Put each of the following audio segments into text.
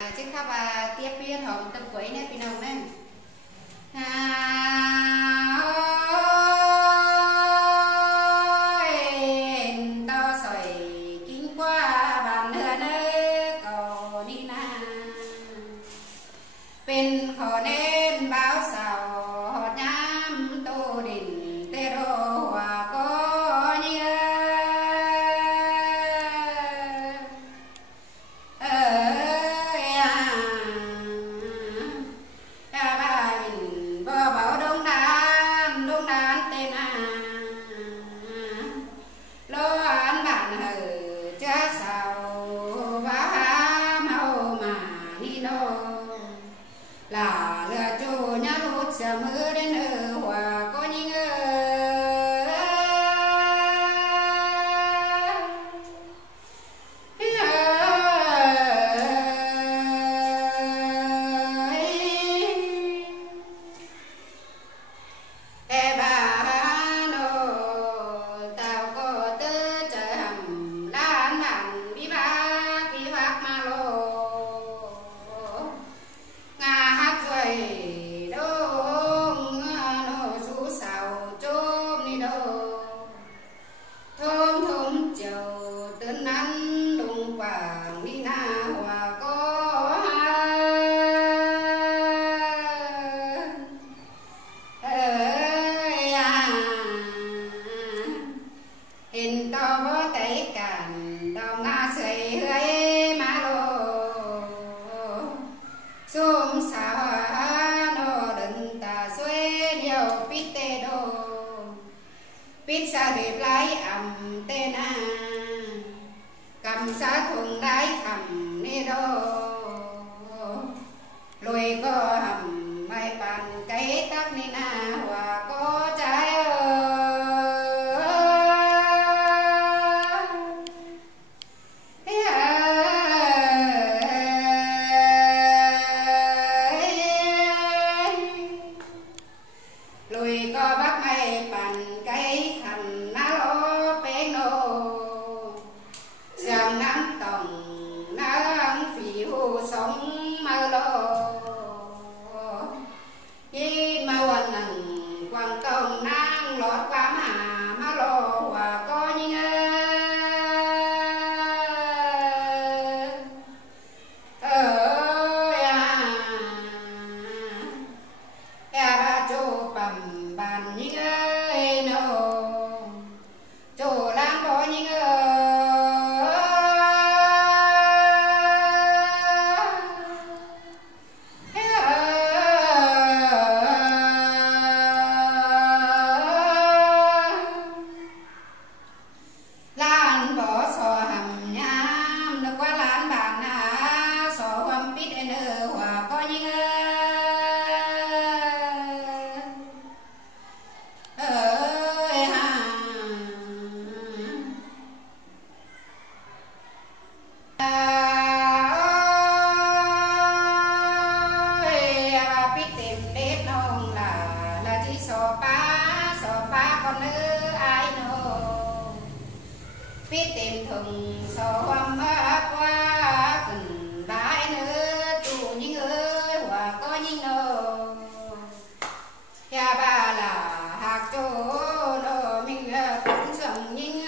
chứ khác tiếp viên hồng tâm quấy nè pin hồng nè to sỏi kinh qua bàn hứa nơi cầu đi na bên khó nên báo sao họ nhám tô đình tê đô hòa có như là lừa chú nhá lút xa mưa đến ở hòa có những in to bó tay cản đào nga sưởi hưới má lô xung sao nó đừng ta xuê nhiều pít tê đô pít xa đẹp lái ẩm tê na cầm xa thùng đáy khẩm nê đô lùi có hầm mai bàn cây tắc nê na hòa có trái lùi có bác mai bàn cây khẩm ná lô bế nô dòng nắng tổng nắng phí hù sống mơ lô khi mà hoàn nặng quang công năng lót quá mà lô và có những ba chỗ bầm bàn những nô chỗ lang có những lan bỏ sò hầm nhám nó qua lan bàn sò hầm pít n hòa có những biết tìm đếp nông là chỉ sò pa con nữ ai nô biết tìm thùng sò hoang qua cần bãi nữ tù những ơi hòa có những nô cha ba là hạt chỗ nô mình cũng sống những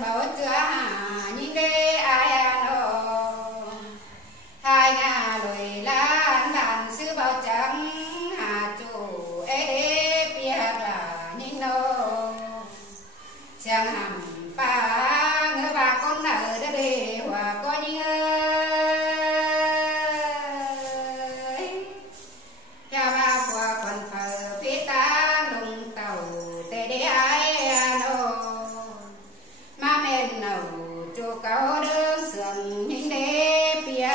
bảo chưa những đê ai nô hai ngà lùi lan bàn sư bảo trắng hà chủ ế biết là những nô chẳng hầm ba ngỡ bà con nở đã đi hòa có những cha ba qua còn phở phía ta lùng tàu tê đế ai nô má men nầu chu cao đơn sườn những đế bia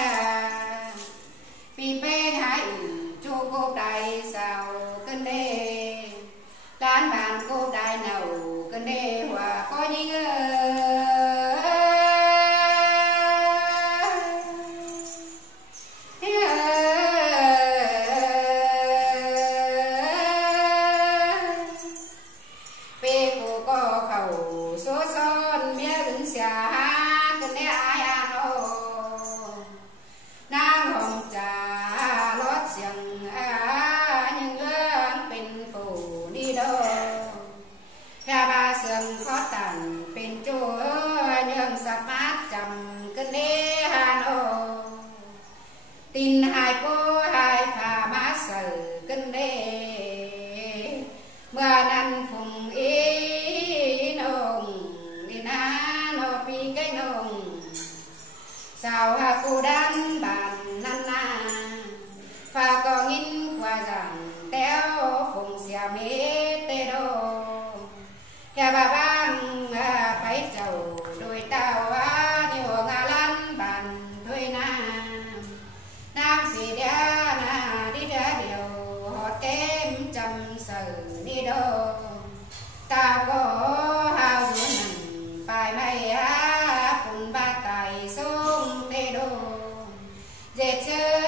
dệt chớ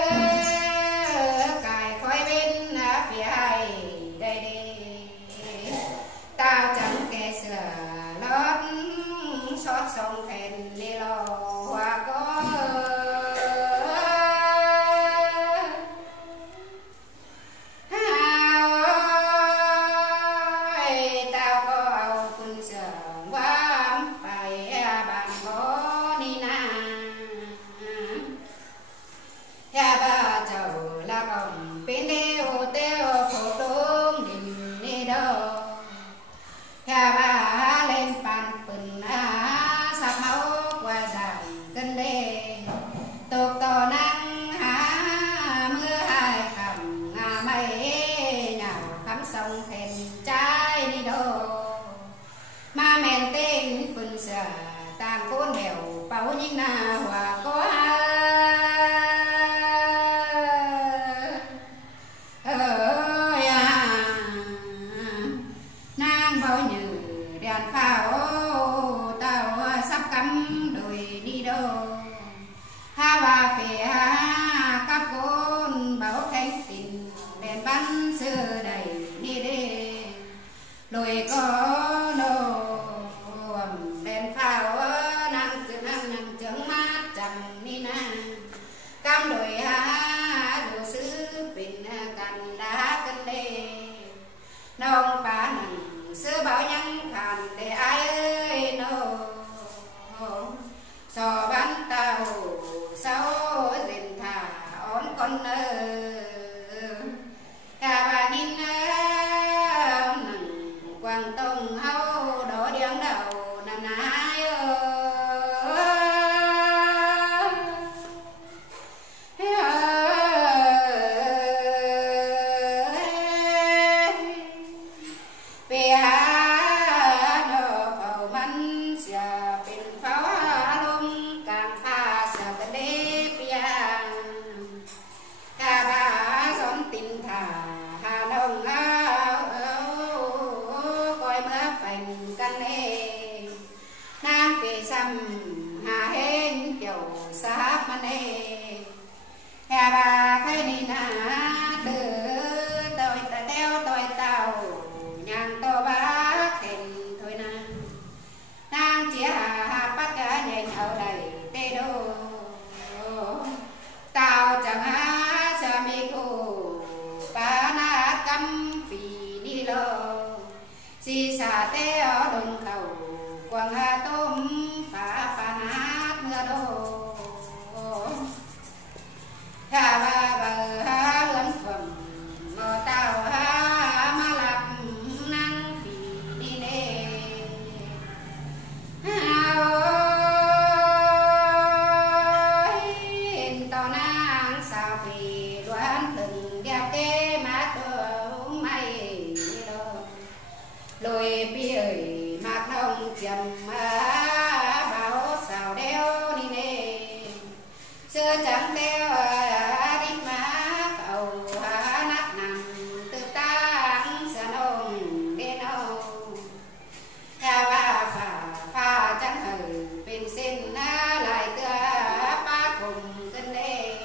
cài khói bên phía hai đây đi tao chẳng kẻ sửa lót xót sông phèn đi lò hoa có tao có ao phun sửa quá phải bằng có đi na ya ba chầu la còng bên đeo teo phổ đông đình đi đâu ya ba lên bàn bừng sạp máu qua giảm cân đê tục tò năng mưa hai khẩm mây nào khắm sông khen trái đi đâu mà men tên phun sờ tàn côn đèo bao nhiêu na hòa có nàng bao nhiêu đèn pháo tao sắp cắm đồi đi đâu ha bà phía các con bảo cánh tình đèn bắn xưa đầy đi đi lùi có nô đèn pháo nàng chướng mát chẳng đi na cam đồi dù sứ bình cành đá cân đê nông bà nằng xưa bảo nhân khàn để ai ơi nô sò bán tàu sao dền thả ón con cả bà nhìn nằng quang tông hao đỏ điang đầu nằm nái hà hên kiểu sáp mà nè hà bà cái đi na từ tôi ta đeo tôi tàu nhang to bá khen thôi na nàng chỉ hà bắt cá nhện ở đây tê đô tàu chẳng sa mi khô bà na cắm vì đi lo si sa tê ở đồng khẩu quang hà tôm phá nát mưa đô hà ba bờ hà lấn phẩm ngồi tàu hà ma lập năng vì đi nè hà ơi tao năng sao vì đoán từng đẹp kê má tường mày lùi bia mạc nông chầm bảo sao đeo đi nè xưa chẳng đeo đít má cầu nát nằm từ tăng xa nông đen âu cha ba pha chẳng hờ bên xin lại tựa ba cùng cân đê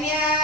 mía